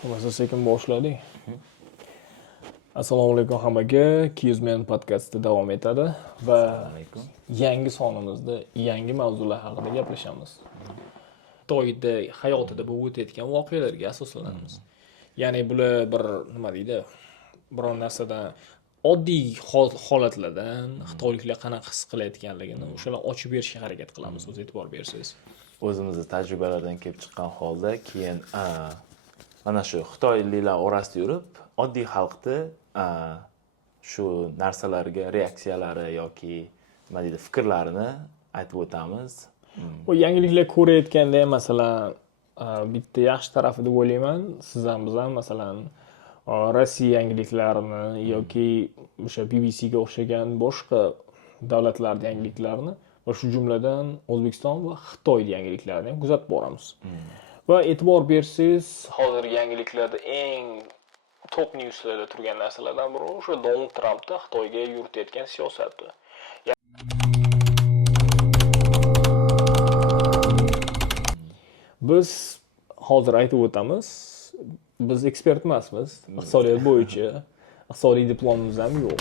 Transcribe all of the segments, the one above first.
Bo'lmasa sekin boshladik. Assalomu alaykum hammaga. Kiyuzmen podkasti davom etadi va Alaykum. yangi sonimizda yangi mavzular haqida gaplashamiz. Xitoyda hayotida bo'lib o'tayotgan voqealarga asoslanamiz. Ya'ni bular bir nima deydi? Biron narsadan oddiy holatlardan xitoyliklar qanaqa his qilayotganligini o'shalar ochib berishga harakat qilamiz, o'z e'tibor bersangiz. O'zimizni tajribalardan kelib chiqqan holda keyin mana shu xitoyliklar orasida yurib, oddiy xalqni shu narsalarga reaksiyalari yoki nima deydi, fikrlarini aytib o'tamiz. Bu yangiliklar ko'rayotganda ham masalan bitta yaxshi tarafi deb o'ylayman. Siz ham biz ham masalan Rossiya yangiliklarini yoki o'sha BBC ga o'xshagan boshqa davlatlarning yangiliklarini va shu jumladan O'zbekiston va Xitoy yangiliklarini ham kuzatib boramiz. Va e'tibor bersangiz, hozirgi yangiliklarda eng top newslarda turgan narsalardan biri o'sha Donald Trampning Xitoyga yuritayotgan siyosati. Biz hozir aytib o'tamiz. Biz ekspert emasmiz. Iqtisodiyot bo'yicha iqtisodiy diplomimiz ham yo'q.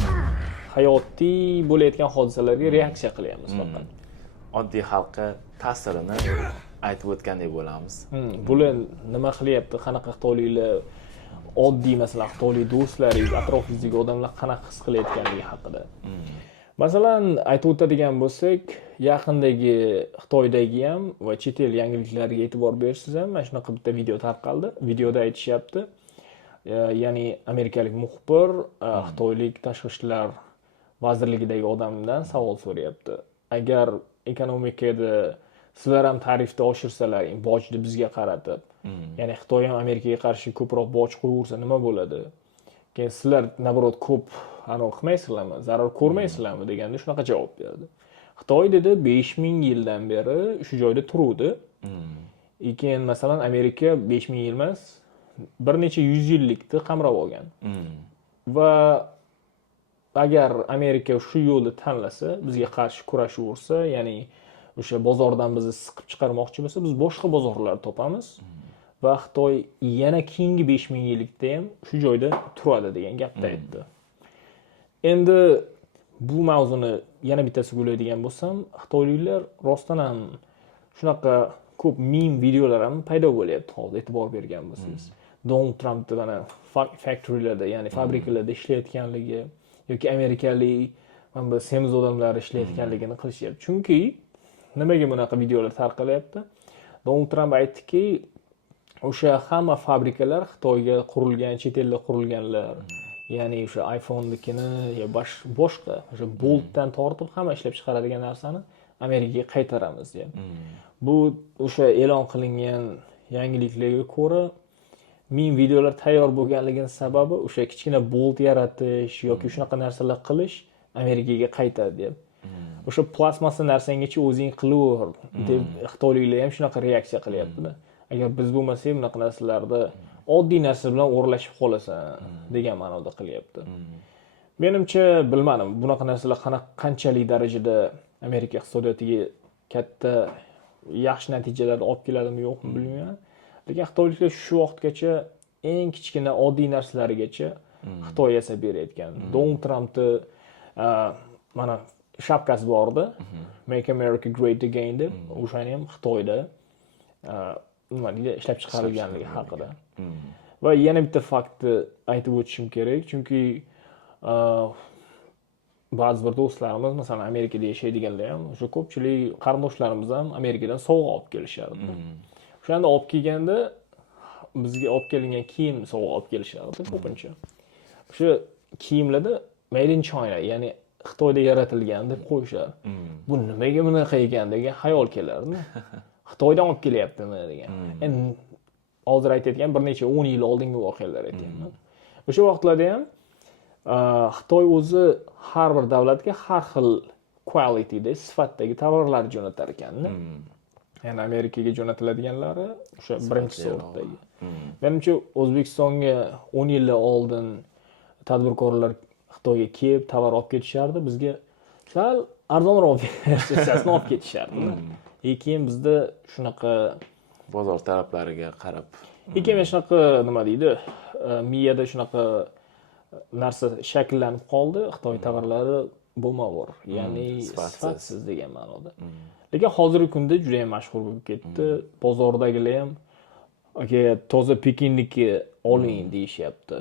Hayotiy bo'layotgan hodisalarga reaksiya qilyapmiz faqat. Oddiy xalqqa ta'sirini aytib o'tgandek bo'lamiz. Bular nima qilyapti? Qanaqa xitoyliklar oddiy masalan xitoylik do'stlaringiz, atrofingizdagi odamlar qanaqa his qilayotganligi haqida. Masalan, aytib o'tadigan bo'lsak, yaqindagi Xitoydagi ham va chet el yangiliklariga e'tibor bersangiz ham mana shunaqa bitta video tarqaldi. Videoda aytishyapti, ya'ni amerikalik muxbir xitoylik tashqi ishlar vazirligidagi odamdan savol so'rayapti. Agar ekonomikada sizlar ham tarifni oshirsalaring, bojni bizga qaratib, ya'ni Xitoy ham Amerikaga qarshi ko'proq boj qo'yaversa nima bo'ladi? Keyin sizlar nabrot ko'p qilmaysizlarmi, zarar ko'rmaysizlarmi deganda shunaqa javob berdi. Xitoy dedi 5000 yildan beri shu joyda turuvdi. Keyin masalan Amerika 5000 yil emas, bir necha 100 yillikni qamrab olgan. Va agar Amerika shu yo'lni tanlasa, bizga qarshi kurashaversa, ya'ni o'sha bozordan bizni siqib chiqarmoqchi bo'lsa, biz boshqa bozorlar topamiz. Va Xitoy yana keyingi 5000 yillikda ham shu joyda turadi degan gapni aytdi. Endi bu mavzuni yana bittasiga o'ylaydigan bo'lsam, xitoyliklar rostdan ham shunaqa ko'p meme videolar ham paydo bo'lyapti hozir e'tibor bergan bo'lsangiz. Donald Trampning mana factorylarda, ya'ni fabrikalarda ishlayotganligi yoki amerikalik mana semiz odamlar ishlayotganligini qilishyapti. Chunki nimaga bunaqa videolar tarqalyapti? Donald Trump aytdiki, o'sha hamma fabrikalar Xitoyga qurilgan, chet elda qurilganlar, ya'ni o'sha iPhone'nikini yo boshqa o'sha boltdan tortib hamma ishlab chiqaradigan narsani Amerikaga qaytaramiz deb. Bu o'sha e'lon qilingan yangiliklarga ko'ra ming videolar tayyor bo'lganligining sababi o'sha kichkina bolt yaratish yoki shunaqa narsalar qilish Amerikaga qaytadi deb. O'sha plasmassa narsangacha o'zing qilaver deb xitoyliklar ham shunaqa reaksiya qilyapti. Agar biz bo'lmasak bunaqa narsalarda oddiy narsa bilan o'rlashib qolasan degan ma'noda qilyapti. Menimcha bilmadim, bunaqa narsalar qanchalik darajada Amerika iqtisodiyotiga katta yaxshi natijalarni olib keladimi yo'qmi bilmayman. Lekin xitoyliklar shu vaqtgacha eng kichkina oddiy narsalarigacha Xitoy yasab berayotgan. Donald Trampning mana shapkasi bor edi, Make America Great Again deb, o'shani ham Xitoyda nima deydi, ishlab chiqarilganligi haqida. Va yana bitta faktni aytib o'tishim kerak, chunki ba'zi bir do'stlarimiz, masalan Amerikada yashaydiganlar ham, o'sha ko'pchilik qarindoshlarimiz ham Amerikadan sovg'a olib kelishardi. O'shanda olib kelganda bizga olib kelingan kiyim sovg'a olib kelishardi ko'pincha. O'sha kiyimlarda made in China, ya'ni Xitoyda yaratilgan deb qo'yishar. Bu nimaga bunaqa ekan degan xayol kelardi. Xitoydan olib kelyaptimi degan. Endi hozir aytayotgan bir necha 10 yil oldingi voqealar aytyapman. O'sha vaqtlarda ham Xitoy o'zi har bir davlatga har xil qualityda, sifatdagi tovarlar jo'natar ekan-da. Ya'ni Amerikaga jo'natiladiganlari o'sha birinchi sortdagi. Menimcha O'zbekistonga 10 yil oldin tadbirkorlar Xitoyga kelib tovar olib ketishardi, bizga sal arzonroq versiyasini olib ketishardi. Keyin bizda shunaqa bozor talablariga qarab keyin shunaqa nima deydi, miyada shunaqa narsa shakllanib qoldi, Xitoy tovarlari bo'lmavor, ya'ni sifatsiz degan ma'noda. Lekin hozirgi kunda juda ham mashhur bo'lib ketdi. Bozordagilar ham aka toza Pekinniki oling deyishyapti.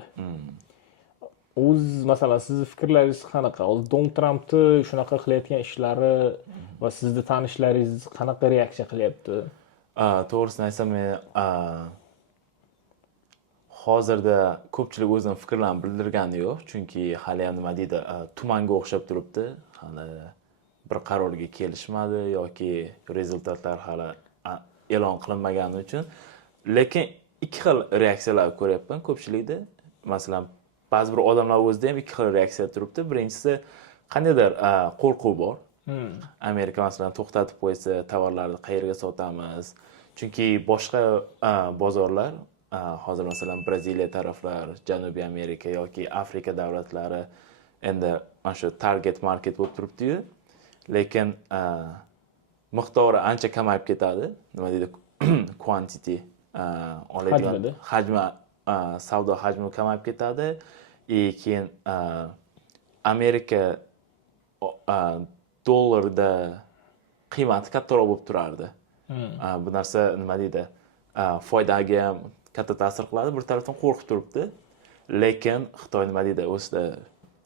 O'z masalan sizni fikrlaringiz qanaqa? Hozir Donald Trampni shunaqa qilayotgan ishlari va sizni tanishlaringiz qanaqa reaksiya qilyapti? To'g'risini aytsam, men hozirda ko'pchilik o'zini fikrlarini bildirgani yo'q, chunki hali ham nima deydi, tumanga o'xshab turibdi. Hali bir qarorga kelishmadi yoki rezultatlar hali e'lon qilinmagani uchun. Lekin ikki xil reaksiyalar ko'ryapman ko'pchilikda. Masalan, ba'zi bir odamlar o'zida ham ikki xil reaksiya turibdi. Birinchisi, qandaydir qo'rquv bor. Amerika masalan to'xtatib qo'ysa, tovarlarni qayerga sotamiz? Chunki boshqa bozorlar, hozir masalan Braziliya taraflar, Janubiy Amerika yoki Afrika davlatlari endi mana shu target market bo'lib turibdi-yu. Lekin miqdori ancha kamayib ketadi. Nima deydi? Quantity oladigan hajmi, savdo hajmi kamayib ketadi. Keyin Amerika dollarda qiymati kattaroq bo'lib turardi. Bu narsa nima deydi? Foydaga ham katta ta'sir qiladi. Bir tarafdan qo'rqib turibdi. Lekin Xitoy nima deydi? O'zida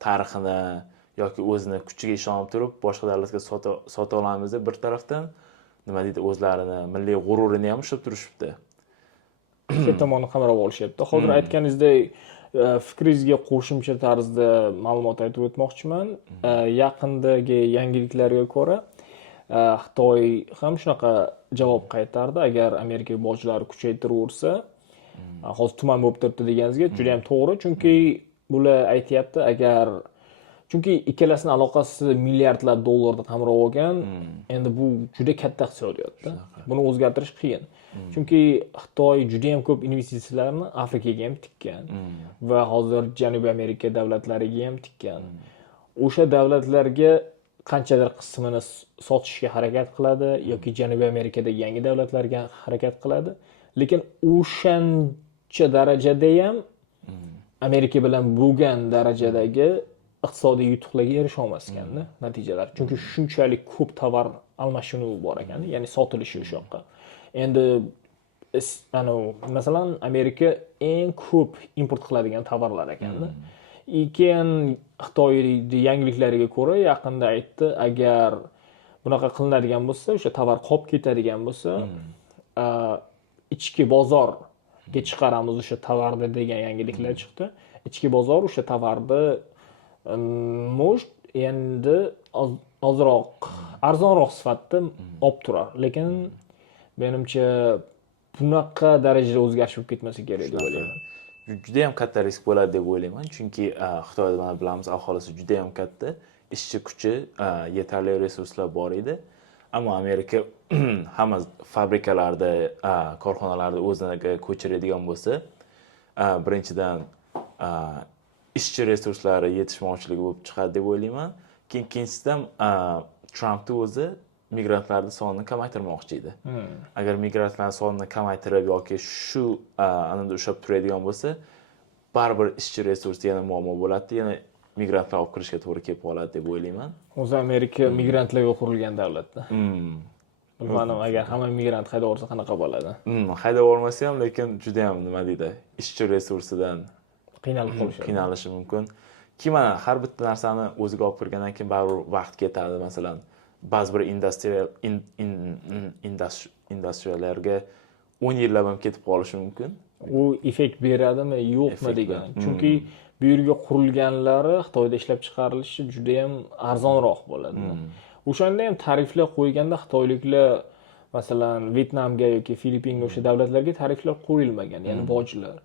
tarixini yoki o'zini kuchiga ishonib turib, boshqa davlatga sota olamiz deb bir tarafdan nima deydi? O'zlarini milliy g'ururini ham ushlab turishibdi. Ikki tomonni qamrab olishyapti. Hozir aytganingizdek, fikringizga qo'shimcha tarzda ma'lumot aytib o'tmoqchiman. Yaqindagi yangiliklarga ko'ra, Xitoy ham shunaqa javob qaytardi. Agar Amerika bojlari kuchaytiraversa, hozir tuman bo'lib turibdi deganingizga juda ham to'g'ri, chunki bular aytayapti, agar chunki ikkalasining aloqasi milliardlab dollarni qamrab olgan, endi bu juda katta iqtisodiyotda. Buni o'zgartirish qiyin. Chunki Xitoy juda ham ko'p investitsiyalarni Afrikaga ham tikkan va hozir Janubiy Amerika davlatlariga ham tikkan. O'sha davlatlarga qanchadir qismini sotishga harakat qiladi yoki Janubiy Amerikadagi yangi davlatlarga harakat qiladi. Lekin o'shancha darajada ham Amerika bilan bo'lgan darajadagi iqtisodiy yutuqlarga erisha olmas ekanda natijalar. Chunki shunchalik ko'p tovar almashinuvi bor ekan, ya'ni sotilishi o'sha yoqqa. Endi masalan Amerika eng ko'p import qiladigan tovarlar ekanda. Keyin Xitoy yangiliklariga ko'ra yaqinda aytdi, agar bunaqa qilinadigan bo'lsa, o'sha tovar qolib ketadigan bo'lsa, ichki bozorga chiqaramiz o'sha tovarni degan yangiliklar chiqdi. Ichki bozor o'sha tovarni endi ozroq arzonroq sifatda olib turar. Lekin menimcha bunaqa darajada o'zgarish bo'lib ketmasa kerak deb o'ylayman. Juda ham katta risk bo'ladi deb o'ylayman, chunki Xitoyda mana bilamiz, aholisi juda ham katta, ishchi kuchi, yetarli resurslar bor edi. Ammo Amerika hamma fabrikalarda, korxonalarda o'ziga ko'chiradigan bo'lsa, birinchidan ishchi resurslari yetishmovchiligi bo'lib chiqadi deb o'ylayman. Keyin ikkinchidan Trampning o'zi migrantlarning sonini kamaytirmoqchi edi. Agar migrantlarning sonini kamaytirib yoki shu anada ushlab turadigan bo'lsa, baribir ishchi resursi yana muammo bo'ladi, yana migrantlar olib kirishga to'g'ri kelib qoladi deb o'ylayman. O'zi Amerika migrantlarga qurilgan davlatda. Bilmadim, agar hamma migrant haydab olsa qanaqa bo'ladi? Haydab olmasa ham, lekin juda ham nima deydi, ishchi resursidan qiynalishi mumkin. Keyin mana har bitta narsani o'ziga olib kirgandan keyin baribir vaqt ketadi. Masalan, ba'zi bir industriyalarga 10 yillab ham ketib qolishi mumkin. U effekt beradimi, yo'qmi degan. Chunki bu yerga qurilganlari Xitoyda ishlab chiqarilishi juda ham arzonroq bo'ladi. O'shanda ham tariflar qo'yganda xitoyliklar masalan Vyetnamga yoki Filippinga o'sha davlatlarga tariflar qo'yilmagan, ya'ni bojlar.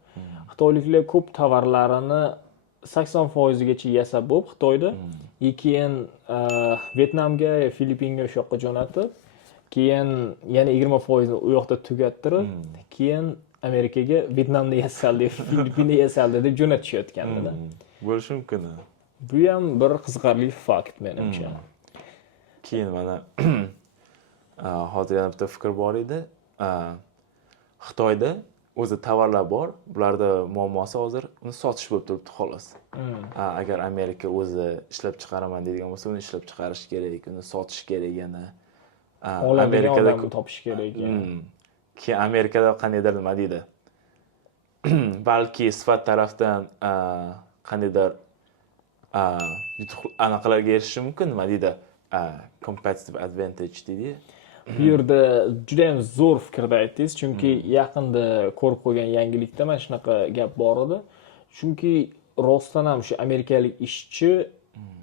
Xitoyliklar ko'p tovarlarini 80% gacha yasab bo'lib Xitoyda, keyin Vyetnamga, Filippinga o'sha yoqqa jo'natib, keyin yana 20% u yoqda tugattirib, keyin Amerikaga Vyetnamda yasaldi, Filippinda yasaldi deb jo'natishayotganda. Bo'lishi mumkin. Bu ham bir qiziqarli fakt menimcha. Keyin mana hozir yana bitta fikr bor edi. Xitoyda o'zi tovarlar bor, bularda muammosi hozir uni sotish bo'lib turibdi xolos. Agar Amerika o'zi ishlab chiqaraman deydigan bo'lsa, uni ishlab chiqarish kerak, uni sotish kerak yana. Oladigan odamni topish kerak. Keyin Amerikada qandaydir nima deydi? Balki sifat tarafdan qandaydir anaqalarga erishish mumkin, nima deydi? Competitive advantage deydi. Bu yerda juda ham zo'r fikrda aytdingiz, chunki yaqinda ko'rib qo'ygan yangilikda mana shunaqa gap bor edi. Chunki rostdan ham shu amerikalik ishchi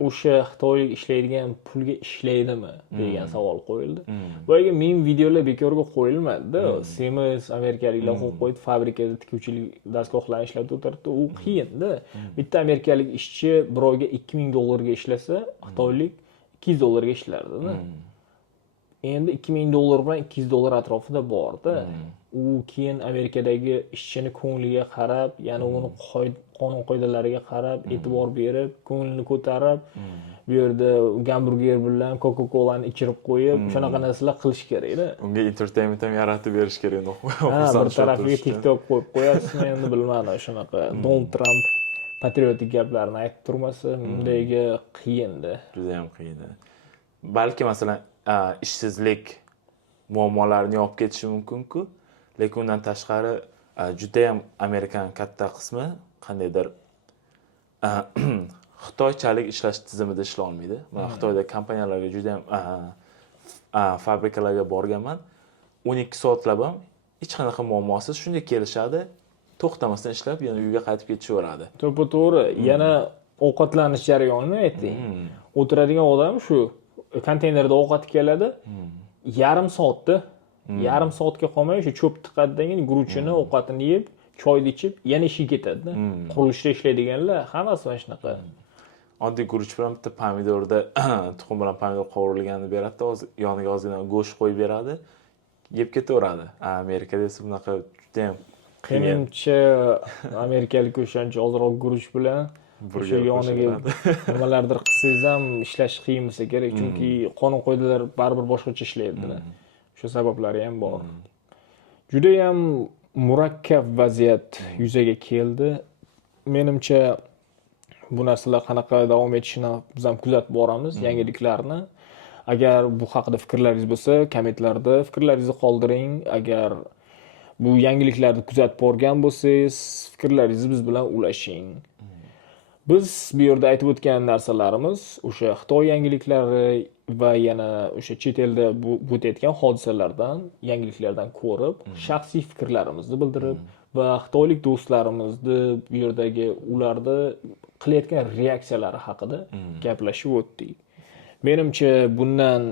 o'sha xitoylik ishlaydigan pulga ishlaydimi degan savol qo'yildi. Boyaga men videolar bekorga qo'yilmadi-da. Semiz amerikaliklar qo'yib qo'ydi, fabrikada tikuvchilik dastgohlarini ishlatib o'tiribdi. U qiyin-da. Bitta amerikalik ishchi birovga $2000 ishlasa, xitoylik $200 ishlardi-da. Endi $2000 bilan $200 atrofida bor-da. U keyin Amerikadagi ishchini ko'ngliga qarab, yana uni qonun qoidalariga qarab, e'tibor berib, ko'nglini ko'tarib, bu yerda gamburger bilan Coca-Cola'ni ichirib qo'yib, shunaqa narsalar qilish kerak-da. Unga entertainment ham yaratib berish kerak. Bir tarafiga TikTok qo'yib qo'yasizmi, endi bilmadim, shunaqa Donald Trump patriotik gaplarni aytib turmasa, bundayga qiyin-da. Juda ham qiyin. Balki masalan ishsizlik muammolarini yopib ketishi mumkin-ku, lekin undan tashqari juda ham Amerikaning katta qismi qandaydir xitoychalik ishlash tizimida ishlay olmaydi. Men Xitoyda kompaniyalarga juda ham fabrikalarga borganman. 12 soatlab ham hech qanaqa muammosiz shunday kelishadi, to'xtamasdan ishlab, yana uyga qaytib ketishaveradi. To'g'ri, yana ovqatlanish jarayonini ayting. O'tiradigan odam shu konteynerda ovqat keladi, yarim soatga qolmay shu cho'p tiqadidan keyin guruchini, ovqatini yeb, choyni ichib, yana ishga ketadi. Qurilishda ishlaydiganlar hammasi mana shunaqa. Oddiy guruch bilan bitta pomidorda tuxum bilan pomidor qovurilganini beradi, yoniga ozgina go'sht qo'yib beradi, yeb ketaveradi. Amerikada esa bunaqa juda ham menimcha amerikalik o'shancha ozroq guruch bilan o'sha yoniga nimalardir qilsangiz ham ishlash qiyin bo'lsa kerak, chunki qonun qoidalar baribir boshqacha ishlaydi. Shu sabablari ham bor. Juda ham murakkab vaziyat yuzaga keldi. Menimcha bu narsalar qanaqa davom etishini biz ham kuzatib boramiz, yangiliklarni. Agar bu haqida fikrlaringiz bo'lsa, kommentlarda fikrlaringizni qoldiring. Agar bu yangiliklarni kuzatib borgan bo'lsangiz, fikrlaringizni biz bilan ulashing. Biz bu yerda aytib o'tgan narsalarimiz o'sha Xitoy yangiliklari va yana o'sha chet elda bo'tayotgan hodisalardan, yangiliklardan ko'rib, shaxsiy fikrlarimizni bildirib va xitoylik do'stlarimizni bu yerdagi ularda qilayotgan reaksiyalari haqida gaplashib o'tdik. Menimcha bundan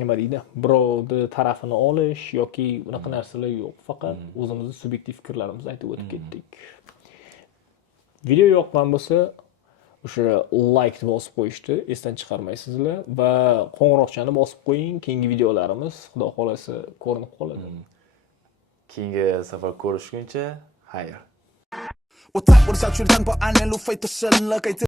nima deydi, birovni tarafini olish yoki bunaqa narsalar yo'q. Faqat o'zimizning subyektiv fikrlarimizni aytib o'tib ketdik. Video yoqqan bo'lsa, o'sha like bosib qo'yishni esdan chiqarmaysizlar va qo'ng'iroqchani bosib qo'ying. Keyingi videolarimiz xudo xolasa ko'rinib qoladi. Keyingi safar ko'rishguncha, xayr.